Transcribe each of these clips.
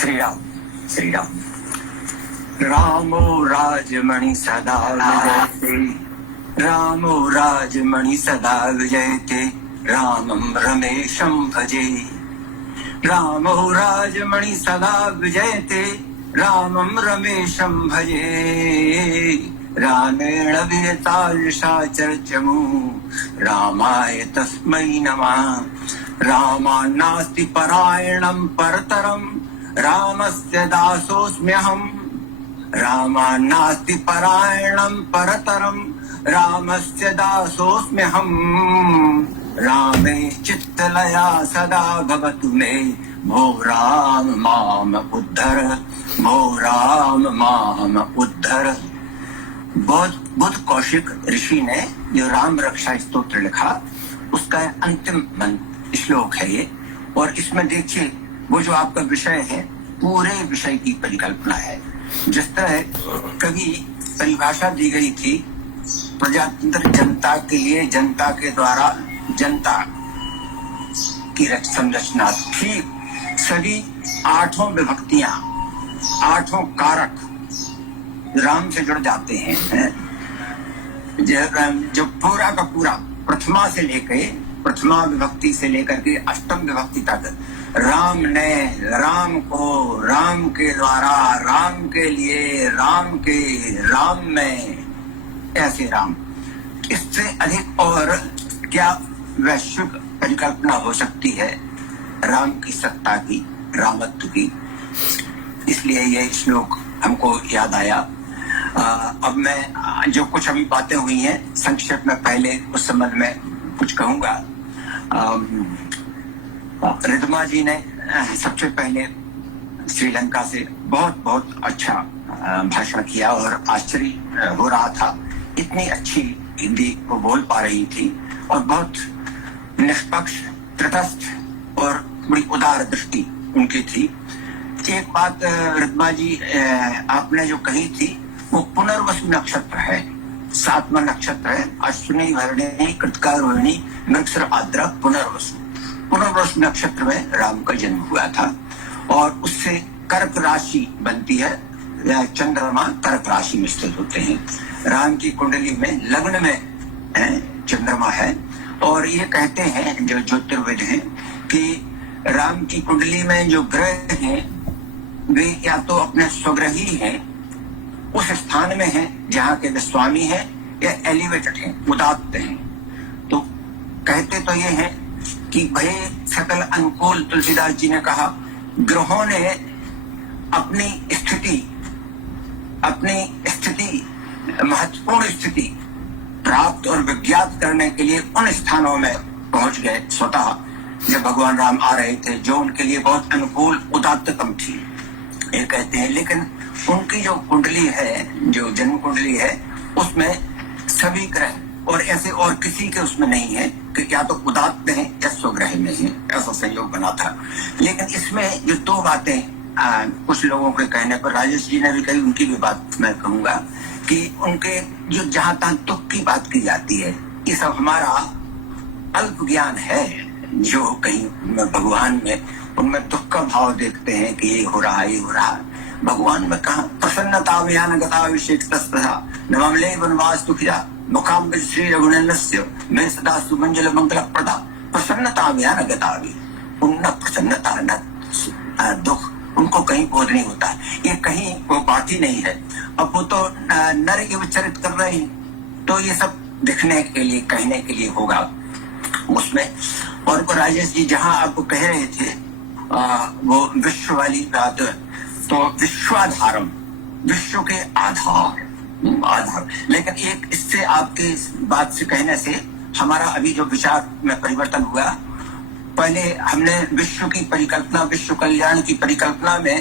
श्री राम श्री राम। रामो राजमणि सदा विजयते, रामो राजमणि सदा विजयते, रामं रमेशं भजे। रामो राजमणि सदा विजयते, रामं रमेशं भजे। रामेण विरता निशाचरचमु, रामाय तस्मै नमः। रामान्नास्ति परायणं परतरं, रामस्य दासोऽस्म्यहम्। रामान्नास्ति परायणं परतरं, रामस्य दासोऽस्म्यहम्। रामे चित्तलया सदा भवतु मे, भो राम माम उद्धर, भो राम माम उद्धर। बुद्ध कौशिक ऋषि ने जो राम रक्षा स्तोत्र लिखा, उसका अंतिम श्लोक है ये। और इसमें देखिए, वो जो आपका विषय है, पूरे विषय की परिकल्पना है। जिस तरह कभी परिभाषा दी गई थी, प्रजातंत्र जनता के लिए, जनता के द्वारा जनता की संरचना, ठीक सभी 8 विभक्तियां, 8 कारक राम से जुड़ जाते हैं। जो पूरा का पूरा प्रथमा विभक्ति से लेकर के 8वीं विभक्ति तक राम ने, राम को, राम के द्वारा, राम के लिए, राम के, राम में, ऐसे राम। इससे अधिक और क्या वैश्विक परिकल्पना हो सकती है राम की सत्ता की, रामत्व की। इसलिए ये श्लोक हमको याद आया। अब मैं जो कुछ अभी बातें हुई हैं संक्षेप में पहले उस संबंध में कुछ कहूंगा। रिद्मा जी ने सबसे पहले श्रीलंका से बहुत अच्छा भाषण किया और आश्चर्य हो रहा था, इतनी अच्छी हिंदी वो बोल पा रही थी और बहुत निष्पक्ष, तटस्थ और बड़ी उदार दृष्टि उनकी थी। एक बात रिद्मा जी आपने जो कही थी, वो पुनर्वसु नक्षत्र है, 7वां नक्षत्र है। अश्विनी भरणी कृतिका रोहिणी मृगशिर आद्रा पुनर्वसु नक्षत्र में राम का जन्म हुआ था और उससे कर्क राशि बनती है। चंद्रमा कर्क राशि में स्थित होते हैं। राम की कुंडली में लग्न में चंद्रमा है और ये कहते हैं जो ज्योतिर्विद हैं कि राम की कुंडली में जो ग्रह हैं वे या तो अपने स्वग्रही हैं, उस स्थान में हैं जहाँ के वे स्वामी हैं, या एलिवेटेड हैं, उदात्त हैं। तो कहते तो ये हैं कि भय सकल अनुकूल, तुलसीदास जी ने कहा, ग्रहों ने अपनी स्थिति महत्वपूर्ण स्थिति प्राप्त और विज्ञात करने के लिए उन स्थानों में पहुंच गए स्वतः जब भगवान राम आ रहे थे, जो उनके लिए बहुत अनुकूल उदात्ततम थी, ये कहते हैं। लेकिन उनकी जो कुंडली है, जो जन्म कुंडली है, उसमें सभी ग्रह और ऐसे और किसी के उसमें नहीं है कि या तो उदात्त हैं या स्वग्रह में है, ऐसा संयोग बना था। लेकिन इसमें जो 2 बातें कुछ लोगों के कहने पर, राजेश जी ने भी कही, उनकी भी बात मैं कहूंगा कि उनके जो जहां तहां तुक की बात की जाती है, ये सब हमारा अल्प ज्ञान है। जो कहीं भगवान में उनमें दुख का भाव देखते हैं कि ये हो रहा, ये हो रहा। भगवान में कहा प्रसन्नता ज्ञान गता विशेष नवमले वनवास दुखिया मुखाम्ब श्री रघुनंदस्य मैं सदा सुमंजल मंगल प्रदा। प्रसन्नता ज्ञान गता, उन प्रसन्नता न दुख उनको कहीं बोध नहीं होता, ये कहीं वो बात ही नहीं है। अब वो तो नर के उच्चरित कर रहे हैं, तो ये सब दिखने के लिए, कहने के लिए होगा उसमें। और को राजेश जी जहां आप कह रहे थे वो विश्व वाली बात, तो विश्वाधारम, विश्व के आधार। लेकिन एक इससे आपके बात से कहने से हमारा अभी जो विचार में परिवर्तन हुआ, पहले हमने विश्व की परिकल्पना, विश्व कल्याण की परिकल्पना में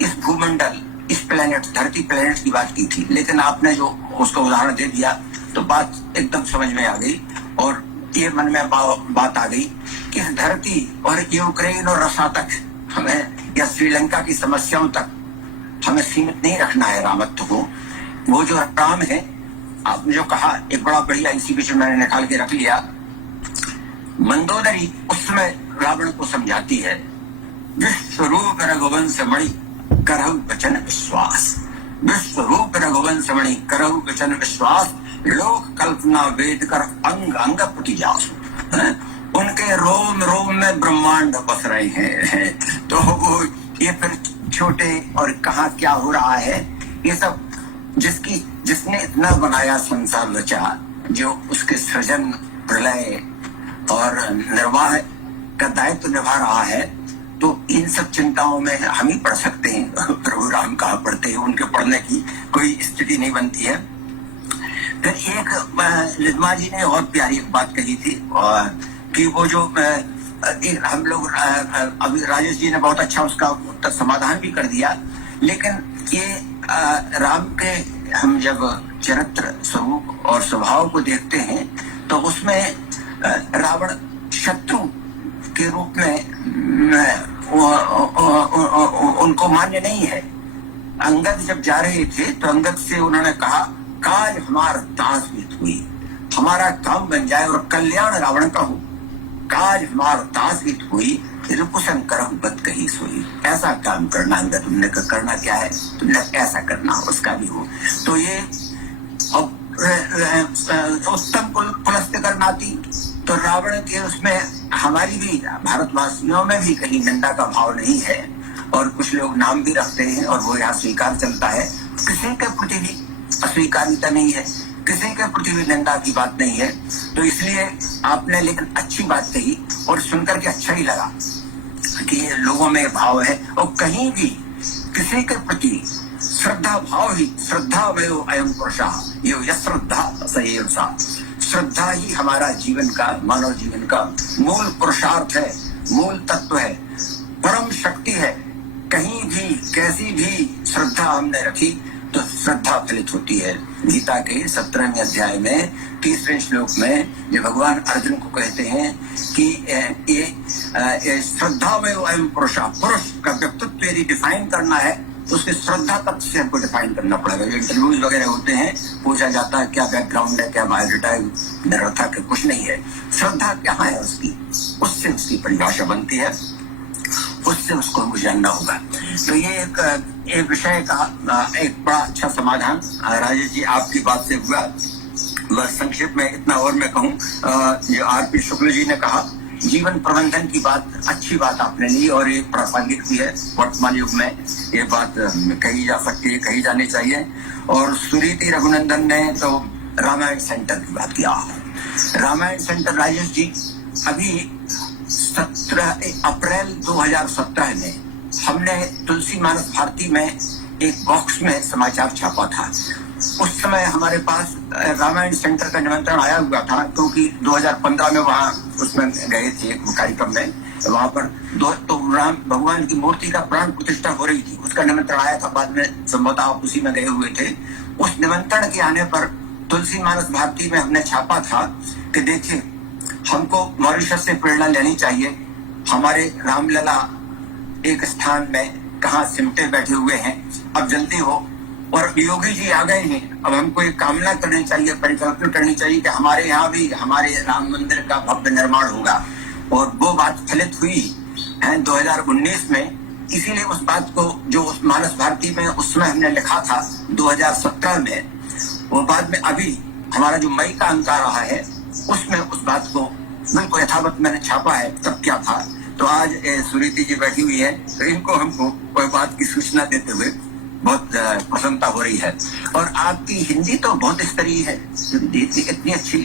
इस भूमंडल, इस प्लेनेट, धरती प्लेनेट की बात की थी। लेकिन आपने जो उसका उदाहरण दे दिया तो बात एकदम समझ में आ गई और ये मन में बात आ गई कि इस धरती और यूक्रेन और रशिया तक हमें, या श्रीलंका की समस्याओं तक हमें सीमित नहीं रखना है रामत्व को। वो जो राम है, आपने जो कहा, एक बड़ा बढ़िया इसी विषय मैंने निकाल के रख लिया। मंदोदरी उस समय रावण को समझाती है, विश्वरूप रघुवर रघुवंश मणि करहु वचन विश्वास, विश्व रूप रघुवंश मणि करहु वचन विश्वास, लोक कल्पना वेद कर अंग अंग पुटी जासु। उनके रोम रोम में ब्रह्मांड बस रहे हैं। तो वो ये फिर छोटे और कहाँ क्या हो रहा है, ये सब जिसने इतना बनाया संसार रचा, जो उसके सृजन प्रलय और निर्वाह का दायित्व निभा रहा है, तो इन सब चिंताओं में हम ही पढ़ सकते हैं। प्रभु राम कहाँ पढ़ते हैं, उनके पढ़ने की कोई स्थिति नहीं बनती है। फिर एक लिदमा जी ने और प्यारी बात कही थी, और कि वो जो हम लोग अभी राजेश जी ने बहुत अच्छा उसका समाधान भी कर दिया, लेकिन ये राम के हम जब चरित्र स्वरूप और स्वभाव को देखते हैं तो उसमें रावण शत्रु के रूप में उनको मान्य नहीं है। अंगद जब जा रहे थे तो अंगद से उन्होंने कहा, काज हमार दास बीत हुई, हमारा काम बन जाए और कल्याण रावण का हो। काज हमार दास बीत हुई, रिपुसन करहु बद कही सोई। ऐसा काम करना अंगद, तुमने करना क्या है, तुमने ऐसा करना, उसका भी हो। तो ये उत्तम पुलस्त्य करना थी। तो रावण के उसमें हमारी भी, भारतवासियों में भी कहीं निंदा का भाव नहीं है, और कुछ लोग नाम भी रखते हैं और वो यहाँ स्वीकार चलता है। किसी के प्रति भी अस्वीकारिता नहीं है, किसी के प्रति भी निंदा की बात नहीं है। तो इसलिए आपने लेकिन अच्छी बात कही और सुनकर के अच्छा ही लगा कि ये लोगों में भाव है, और कहीं भी किसी के प्रति श्रद्धा भाव ही, श्रद्धा वयो अयम पुरुषा यो यश्रद्धा सएव सा। श्रद्धा ही हमारा जीवन का, मानव जीवन का मूल पुरुषार्थ है, मूल तत्व है, परम शक्ति है। कहीं भी कैसी भी श्रद्धा हमने रखी तो श्रद्धा फलित होती है। गीता के 17वें अध्याय में 30वें श्लोक में जो भगवान अर्जुन को कहते हैं कि ये श्रद्धा में अयम पुरुषा, पुरुष का व्यक्तित्व यदि डिफाइन करना है तो उसके श्रद्धा तत्व से हमको डिफाइन करना पड़ेगा। जो इंटरव्यूज वगैरह होते हैं, पूछा जाता है क्या बैकग्राउंड है, क्या बायोडाटा है, निरर्थक है, कुछ नहीं है। श्रद्धा क्या है उसकी, उससे उसकी परिभाषा बनती है, उससे उसको हमको जानना होगा। तो ये एक विषय का एक बड़ा अच्छा समाधान राजेश जी आपकी बात से हुआ। बस संक्षेप में इतना और मैं कहूँ, जो आरपी शुक्ल जी ने कहा, जीवन प्रबंधन की बात, अच्छी बात आपने ली, और ये प्रासंगिक भी है। वर्तमान युग में ये बात कही जा सकती है, कही जानी चाहिए। और सुरीति रघुनंदन ने तो रामायण सेंटर की बात किया। रामायण सेंटर राजेश जी, अभी 17 अप्रैल 2017 में हमने तुलसी मानस भारती में एक बॉक्स में समाचार छापा था। उस समय हमारे पास रामायण सेंटर का निमंत्रण आया हुआ था, क्योंकि 2015 में वहाँ उसमें गए थे एक कार्यक्रम में, वहां पर तो राम भगवान की मूर्ति का प्राण प्रतिष्ठा हो रही थी, उसका निमंत्रण आया था। बाद में संभवतः आप उसी में गए हुए थे। उस निमंत्रण के आने पर तुलसी मानस भारती में हमने छापा था कि देखिए, हमको मॉरिशस से प्रेरणा लेनी चाहिए। हमारे रामलला एक स्थान में कहाँ सिमटे बैठे हुए हैं, अब जल्दी हो। और योगी जी आ गए हैं, अब हमको एक कामना करनी चाहिए, परिकल्पना करनी चाहिए कि हमारे यहाँ भी हमारे राम मंदिर का भव्य निर्माण होगा। और वो बात फलित हुई है 2019 में। इसीलिए उस बात को जो उस मानस भारती में उस समय हमने लिखा था 2017 में, वो बाद में अभी हमारा जो मई का अंक आ रहा है उसमें उस बात को बिल्कुल यथावत मैंने छापा है। तब क्या था, तो आज सुरीति जी बैठी हुई है, तो इनको हमको कोई बात की सूचना देते हुए बहुत प्रसन्नता हो रही है। और आपकी हिंदी तो बहुत स्तरीय है, इतनी अच्छी।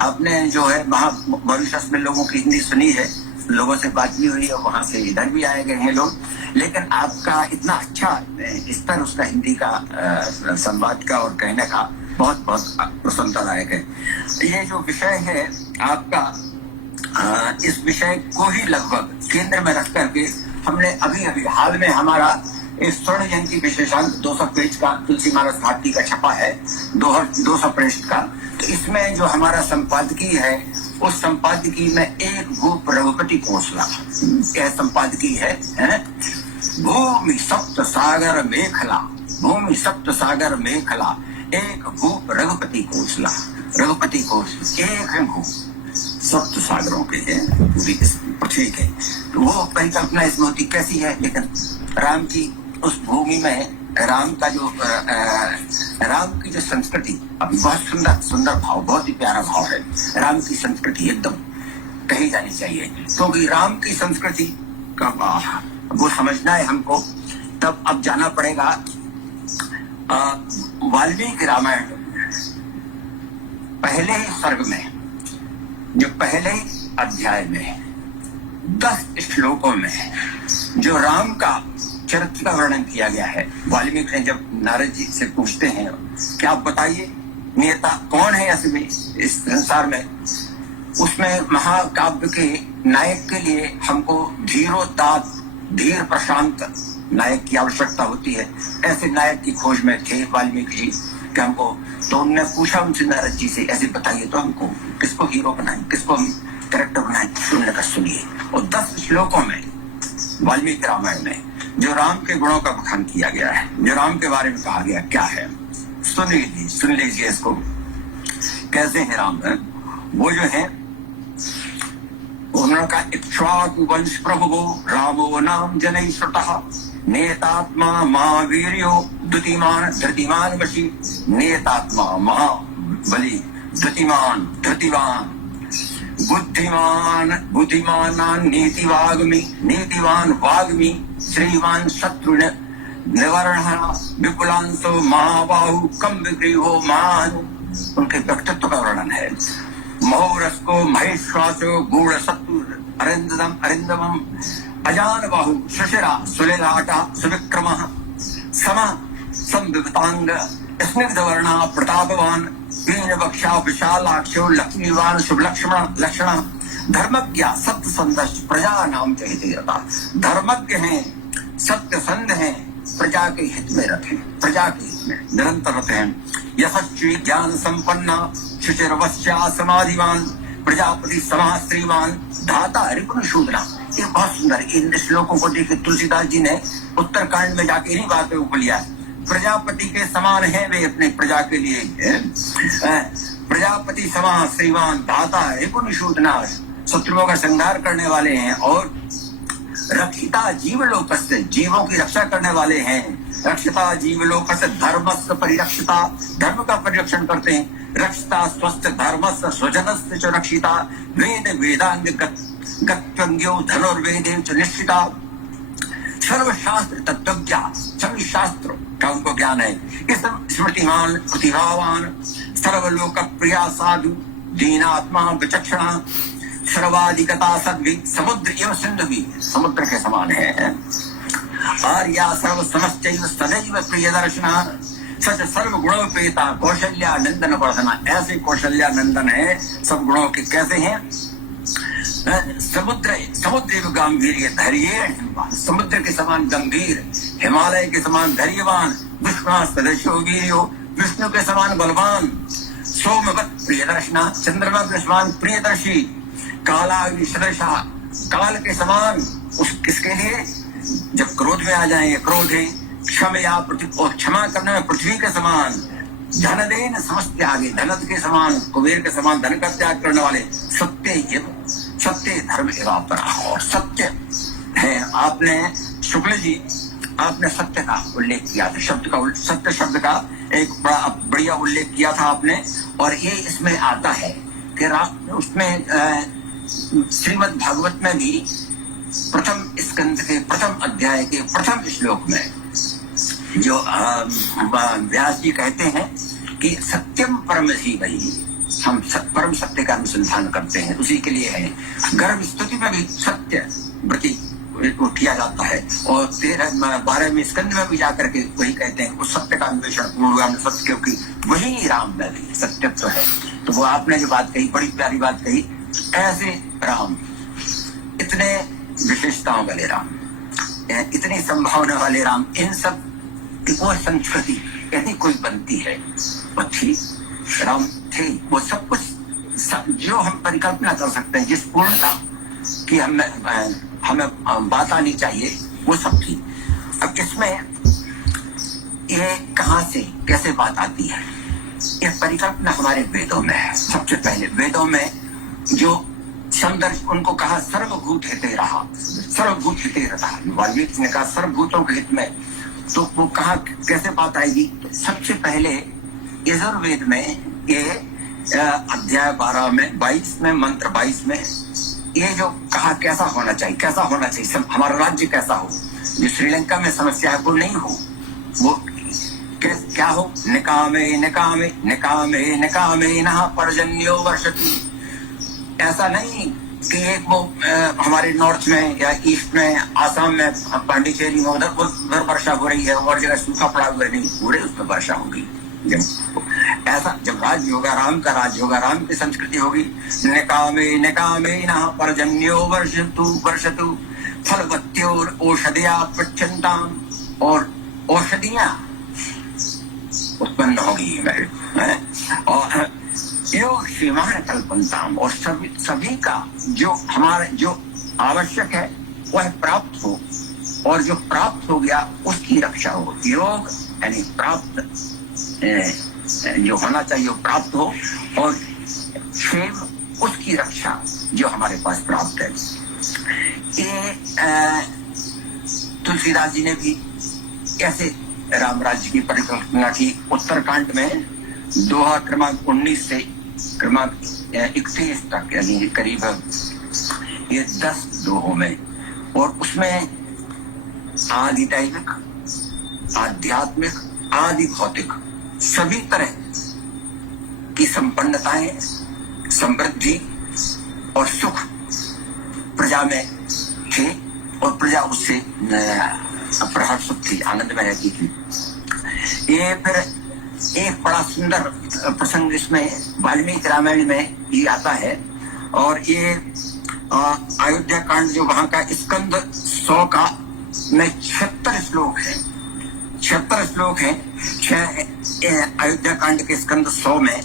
आपने जो है वहाँ मॉरिशस में लोगों की हिंदी सुनी है, लोगों से बात भी हुई है, वहां से इधर भी आए गए हैं लोग, लेकिन आपका इतना अच्छा स्तर उसका हिंदी का संवाद का और कहने का बहुत बहुत प्रसन्नतादायक है। ये जो विषय है आपका, इस विषय को ही लगभग केंद्र में रख करके हमने अभी हाल में हमारा स्वर्ण जयंती विशेषांक 200 पेज का तुलसी मानस भारती का छपा है, 200 पृष्ठ का। तो इसमें जो हमारा संपादकीय है, उस संपादकीय में एक भूप रघुपति कोसला यह संपादकीय है। भूमि सप्त सागर मेखला, भूमि सप्त सागर मेखला, एक भूप रघुपति कोसला। रघुपति कोसला एक भूप, सप्त सागरों के है पूरी पृथ्वी के। तो वो परिकल्पना इसमें होती कैसी है, लेकिन राम की उस भूमि में राम की जो संस्कृति, अभी बहुत सुंदर सुंदर भाव, बहुत ही प्यारा भाव है। राम की संस्कृति एकदम कही जानी चाहिए, क्योंकि राम की संस्कृति का वो समझना है हमको। तब अब जाना पड़ेगा वाल्मीकि रामायण पहले ही सर्ग में, जो पहले ही अध्याय में 10 श्लोकों में जो राम का चरित्र का वर्णन किया गया है। वाल्मीकि ने जब नारद जी से पूछते हैं कि आप बताइए नेता कौन है असली इस संसार में, उसमें महाकाव्य के नायक के लिए हमको धीरोदात्त, धीर प्रशांत नायक की आवश्यकता होती है। ऐसे नायक की खोज में थे वाल्मीकि जी कि हमको, तो उन्होंने पूछा उनसे नारद जी से, ऐसे बताइए तो हमको किसको हीरो बनाए, किसको हम कैरेक्टर बनाए। उन्होंने कहा सुनिए, और 10 श्लोकों में वाल्मीकि रामायण में जो राम के गुणों का बखान किया गया है, जो राम के बारे में कहा गया क्या है, सुन लीजिए इसको। कैसे है राम है? वो जो है उन्होंने कहा इक्ष्वाकु वंश प्रभुवो रामो नाम जनैः श्रुतः नेतात्मा महावीर्यो द्युतिमान धृतिमान वशी। नेतात्मा महाबली, द्युतिमान धृतिवान, बुद्धिमान नीतिवान वाग्मी, श्रीमान शत्रुन निवारण विपुलांसो महाबाहु कम विग्रीहो महानु। उनके व्यक्तित्व का वर्णन है। महोरस्को महेश्वासो गूढ़ सत्तु अरिंदम अजान बाहु सुशिरा सुलेलाटा सुविक्रमः सम संवितांग स्निग्धवर्णा प्रतापवान दीन बक्षा विशालाक्षो लक्ष्मीवान शुभ लक्षण धर्मज्ञ सत्य संदर्श प्रजा नाम चहिते रता। धर्मज्ञ हैं, सत्य संध हैं, प्रजा के हित में रखे, प्रजा के हित में निरंतर रहते हैं। यशस्वी ज्ञान संपन्ना शुचिर्वश्या समाधिवान प्रजापति समा श्रीमान धाता रिपुन शूद्रा। ये बहुत सुंदर, इन श्लोकों को देखे तुलसीदास जी ने उत्तरकांड में जाके इन्हीं बातों को लिया। प्रजापति के समान है वे अपने प्रजा के लिए, प्रजापति समान श्रीमान धाता रिपुन शूद्रा, शत्रुओं का संहार करने वाले हैं, और रक्षिता जीवलोकस्य, जीवों की रक्षा करने वाले हैं। रक्षिता जीवलोकस्य धर्मस्य परिरक्षिता, धर्म का परिरक्षण करते हैं। रक्षिता स्वस्थ धर्मस्य स्वजनस्य च रक्षिता, वेद वेदांग गत्वंग्यो धनुर्वेदे च निश्चिता। सर्वशास्त्र तत्वज्ञा, सभी शास्त्र का उनको ज्ञान है। इस स्मृतिमान प्रतिभावान सर्वलोक प्रिया साधु दीनात्मा विचक्षणा सर्वाधिकता सद्भि समुद्र एवं सिंधु भी, समुद्र के समान है। आर्या सर्व समश्चैव सदैव प्रिय दर्शना सच सर्व गुणोपेता कौशल्या नंदन वर्धना। ऐसे कौशल्या नंदन है, सब गुणों के कैसे हैं? समुद्र गंभीर धैर्य, समुद्र के समान गंभीर, हिमालय के समान धैर्यवान, विष्णु सदस्यो वीर्यो, विष्णु के समान बलवान, सोमवत प्रियदर्शना, चंद्रमा के समान प्रियदर्शी, काला सदृशा, काल के समान। उस किसके लिए? जब क्रोध में आ जाएंगे, क्रोध है क्षमया क्षमा करने में पृथ्वी के समान, धन देन समस्त आगे, धनत के समान, कुबेर के समान धन का त्याग करने वाले, सत्य धर्म एवं परा, और सत्य है। आपने शुक्ल जी, आपने सत्य का उल्लेख किया था, सत्य शब्द का एक बड़ा बढ़िया उल्लेख किया था आपने, और ये इसमें आता है कि उसमें श्रीमद् भागवत में भी प्रथम स्कंद के प्रथम अध्याय के प्रथम श्लोक में जो व्यास जी कहते हैं कि सत्यम परम ही वही, हम परम सत्य का अनुसंधान करते हैं, उसी के लिए है। गर्भ स्तुति में भी सत्य व्रति को किया जाता है, और 12वें स्कंद में भी जाकर के वही कहते हैं उस सत्य का अन्वेषण पूर्वाम सत्य, क्योंकि वही राम में भी सत्यत्व है। तो वो आपने जो बात कही, बड़ी प्यारी बात कही। ऐसे राम, इतने विशेषताओं वाले राम, इतनी संभावना वाले राम, इन सब की वो संस्कृति यदि कोई बनती है, वो थी, राम थे, वो सब कुछ जो हम परिकल्पना कर सकते हैं, जिस पूर्णता की हमें बात आनी चाहिए, वो सब थी। अब इसमें ये कहाँ से कैसे बात आती है? ये परिकल्पना हमारे वेदों में है। सबसे पहले वेदों में जो सौंदर्य, उनको कहा सर्वभूत हिते रहा, सर्वभूत हिते रहा। वाल्मीकि ने कहा सर्वभूतों के हित में, तो वो कहा कैसे बात आएगी? तो सबसे पहले यजुर्वेद में ये अध्याय 12 में 22 में मंत्र 22 में ये जो कहा कैसा होना चाहिए, कैसा होना चाहिए, सब हमारा राज्य कैसा हो, जो श्रीलंका में समस्या है वो नहीं हो, वो क्या हो, निकामे निकामे निकामे निकामे नः पर्जन्यो वर्षति। ऐसा नहीं कि एक वो हमारे नॉर्थ में या ईस्ट में, आसाम में, पांडिचेरी में उधर वर्षा हो रही है और जगह सूखा पड़ा हुआ नहीं, पूरे उसमें वर्षा होगी। ऐसा जब राज होगा, राम का राज होगा, राम की संस्कृति होगी, निकामे निकामे नः पर्जन्यो वर्षतु वर्षतु फलवत्योर औषधिया प्रचंताम, और औषधियां उत्पन्न होगी और योग सीमाएं कल्पनताम, और सभी का जो हमारे जो आवश्यक है वह प्राप्त हो, और जो प्राप्त हो गया उसकी रक्षा हो। योग यानी प्राप्त जो होना चाहिए वो प्राप्त हो, और क्षेम उसकी रक्षा जो हमारे पास प्राप्त है। ये तुलसीदास जी ने भी ऐसे राम राज्य की परिकल्पना की। उत्तरकांड में दोहा क्रमांक 19 से क्रमांक 31 तक, यानी करीब ये 10 दोहों में, और उसमें आदि दैविक, आध्यात्मिक, आदि भौतिक सभी तरह की संपन्नताएं, समृद्धि और सुख प्रजा में थे, और प्रजा उससे प्रहर्षित थी, आनंद में रहती थी। ये फिर एक बड़ा सुंदर प्रसंग इसमें वाल्मीकि रामायण में ही आता है, और ये अयोध्या कांड जो वहां का स्कंद 100 का में 76 श्लोक है, 76 श्लोक है अयोध्या कांड के स्कंद 100 में।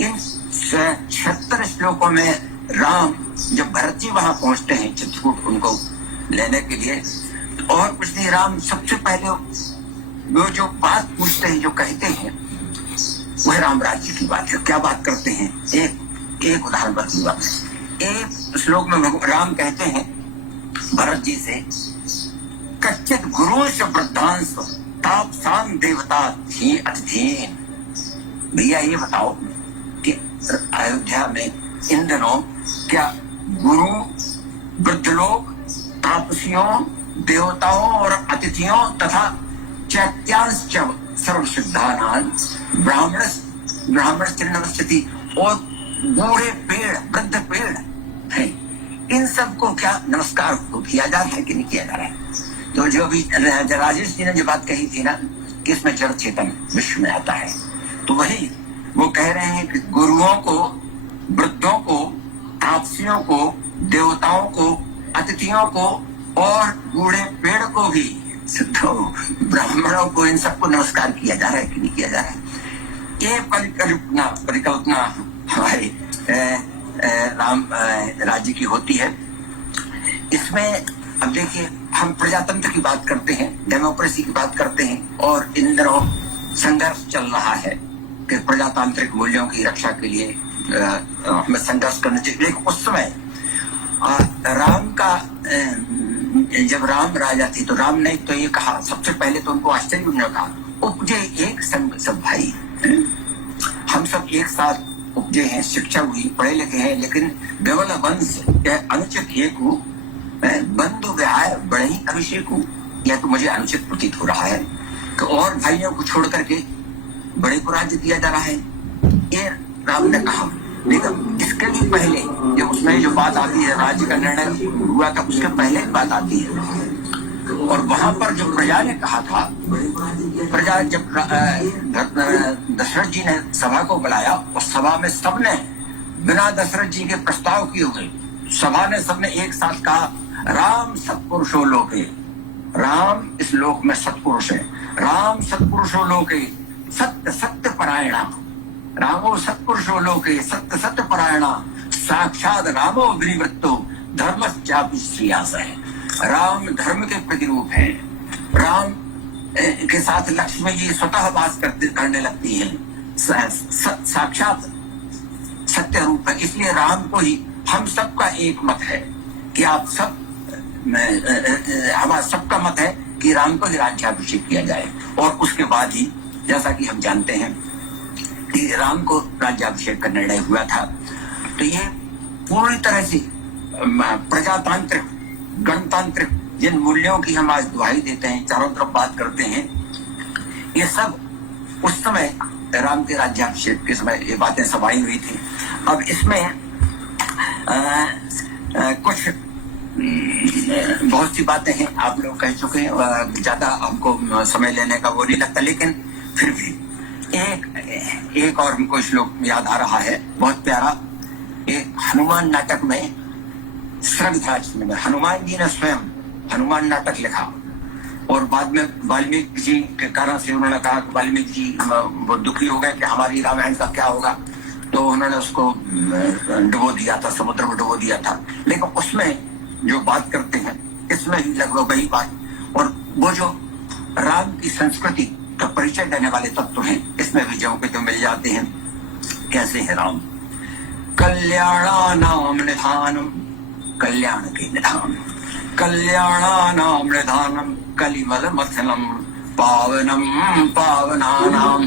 इन 76 श्लोकों में राम जब भरत जी वहां पहुंचते हैं चित्रकूट उनको लेने के लिए, और कुछ नहीं, राम सबसे पहले वो जो बात पूछते हैं, जो कहते हैं, वह राम राज्य की बात है। क्या बात करते हैं? एक उदाहरण बतूंगा। एक श्लोक में राम कहते हैं भरत जी से, कच्चित गुरु से वृद्धांश तापसान देवता थी अतिथीन। भैया ये बताओ कि अयोध्या में इन दिनों क्या गुरु, वृद्ध लोग, तापसियों, देवताओं और अतिथियों तथा चैत्यांश सर्व सिद्धानान ब्राह्मण नमस्ती और बूढ़े पेड़, वृद्ध पेड़ है, इन सबको क्या नमस्कार किया जा रहा है कि नहीं किया जा रहा है? तो जो भी राजेश जी ने जो बात कही थी ना कि इसमें जड़ चेतन विश्व में आता है, तो वही वो कह रहे हैं कि गुरुओं को, वृद्धों को, तापसियों को, देवताओं को, अतिथियों को और बूढ़े पेड़ को भी, तो ब्राह्मणों को, इन सबको नमस्कार किया जा रहा है कि नहीं किया जा रहा है? ये परिकल्पना हमारे राम राज्य की होती है। इसमें अब देखिए, हम प्रजातंत्र की बात करते हैं, डेमोक्रेसी की बात करते हैं, और इन दिनों संघर्ष चल रहा है कि प्रजातांत्रिक मूल्यों की रक्षा के लिए हमें संघर्ष करना चाहिए। लेकिन उस समय राम का जब राम राजा थे तो राम ने तो ये कहा, सबसे पहले तो उनको आश्चर्य उन्होंने कहा, उपजे एक संग सब भाई, हम सब एक साथ उपजे हैं, शिक्षा हुई, पढ़े लिखे हैं, लेकिन विमल वंश अनुचित हेतु बंधु विहाय बड़े ही अभिषेक हूँ, यह तो मुझे अनुचित प्रतीत हो रहा है कि और भाइयों को छोड़ करके बड़े को राज्य दिया जा रहा है। ये राम ने कहा। लेकिन इसके भी पहले जब उसमें जो बात आती है, राज्य का निर्णय हुआ था, उसके पहले बात आती है, और वहां पर जो प्रजा ने कहा था, प्रजा जब दशरथ जी ने सभा को बुलाया, और सभा में सबने बिना दशरथ जी के प्रस्ताव किए हुए सभा ने सबने एक साथ कहा, राम सत्पुरुषो लोके, राम इस लोक में सत्पुरुष है, राम सत्पुरुषो लोके सत्य सत्य परायणा, रामो सत्पुरुषो लोके सत्य सत्य परायणा, साक्षात रामो विनिवृत्तो धर्मश्चापि श्रेयस है। राम धर्म के प्रतिरूप है। राम के साथ लक्ष्मी जी स्वतः वास करने लगती है, साक्षात सत्य रूप है। इसलिए राम को ही हम सबका एक मत है कि आप सब, हमारा सबका मत है कि राम को ही राज्याभिषेक किया जाए। और उसके बाद ही, जैसा कि हम जानते हैं कि राम को राज्याभिषेक का निर्णय हुआ था, तो ये पूरी तरह से प्रजातांत्रिक, गणतांत्रिक जिन मूल्यों की हम आज दुहाई देते हैं, चारों तरफ बात करते हैं, ये सब उस समय राम के राज्याभिषेक के समय ये बातें समाई हुई थी। अब इसमें कुछ बहुत सी बातें हैं, आप लोग कह चुके हैं, ज्यादा हमको समय लेने का वो नहीं लगता, लेकिन फिर भी एक और हमको श्लोक याद आ रहा है, बहुत प्यारा। एक हनुमान नाटक में श्रद्धा में हनुमान जी ने स्वयं हनुमान नाटक लिखा, और बाद में वाल्मीकि जी के कारण से उन्होंने कहा, वाल्मीकि जी वो दुखी हो गए कि हमारी रामायण का क्या होगा, तो उन्होंने उसको डुबो दिया था, समुद्र में डुबो दिया था। लेकिन उसमें जो बात करते हैं, इसमें भी लगभग वही बात, और वो जो राम की संस्कृति का परिचय देने वाले तत्व हैं, इसमें भी जो मिल जाते हैं। कैसे है राम? कल्याणानाम निधानम, कल्याण के निधान, कल्याणानाम निधानम, कलिमल मथनम, पावनम पावनानाम।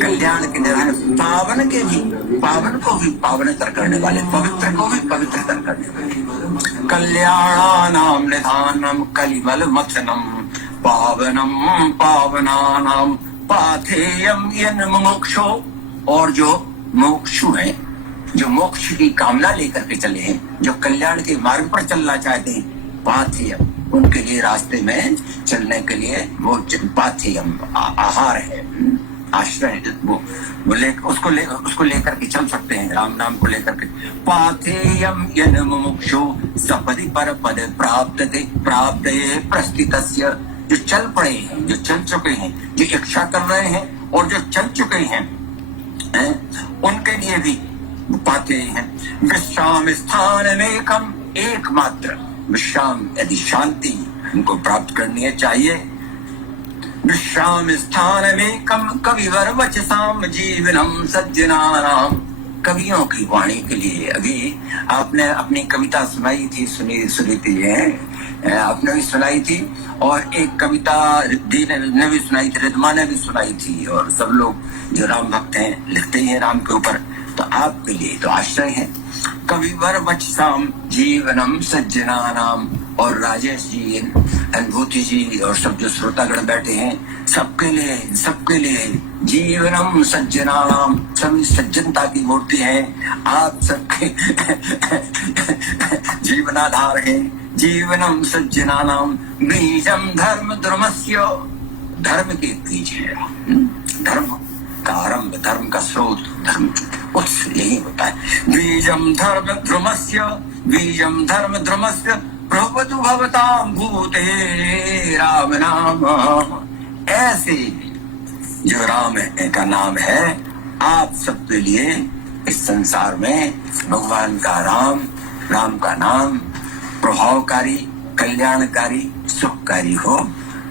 कल्याण के निधान, पावन के भी, पावन को भी पावनतर करने वाले, पवित्र को भी पवित्रतर करने वाले। कल्याणानाम निधानम, कलिमल मथनम, पावनम पावनानाम, पाथेयम यन मोक्षो। और जो मोक्षु हैं, जो मोक्ष की कामना लेकर के चले हैं, जो कल्याण के मार्ग पर चलना चाहते हैं, पाथेयम, उनके लिए रास्ते में चलने के लिए वो पाथेयम आहार है, आश्रय, वो उसको लेकर के चल सकते हैं, राम नाम को लेकर के। पाथेयम यन मुमुक्षो सपदि पर पद प्राप्त प्रस्थितस्य। जो चल पड़े हैं, जो चल चुके हैं, जो इच्छा कर रहे हैं और जो चल चुके हैं, उनके लिए भी पाते हैं। विश्राम स्थान एकम, एकमात्र विश्राम, यदि शांति उनको प्राप्त करनी है, चाहिए। विश्राम स्थान में कम, कविवर वचसाम जीवनम सज्जनानाम। कवियों की वाणी के लिए, अभी आपने अपनी कविता सुनाई थी, सुनी थी, आपने भी सुनाई थी, और एक कविता दी ने भी सुनाई थी, रिद्मा ने भी सुनाई थी, और सब लोग जो राम भक्त हैं लिखते ही हैं राम के ऊपर, तो आपके लिए तो आश्रय है। कविवर वचसाम जीवनम सज्जनानाम। और राजेश जी, अनुभूति जी और सब जो श्रोतागण बैठे हैं, सबके लिए जीवनम सज्जनानाम, सभी सज्जनता की मूर्ति है, आप सबके जीवनाधार है। जीवनम सज्जनानाम, बीजम धर्म ध्रुमस्य, धर्म के बीज है, धर्म का आरंभ, धर्म का स्रोत, धर्म उत्स यही होता है। बीजम धर्म ध्रुमस्य, बीजम धर्म ध्रुमस्य, प्रभवतु भवतां भूते राम नाम। ऐसे जो राम का नाम है, आप सबके लिए इस संसार में भगवान का राम का नाम प्रभावकारी, कल्याणकारी, सुखकारी हो।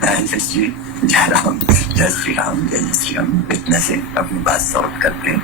जय राम, जय श्री राम, जय श्री राम। इतने से अपनी बात सॉल्व करते हैं।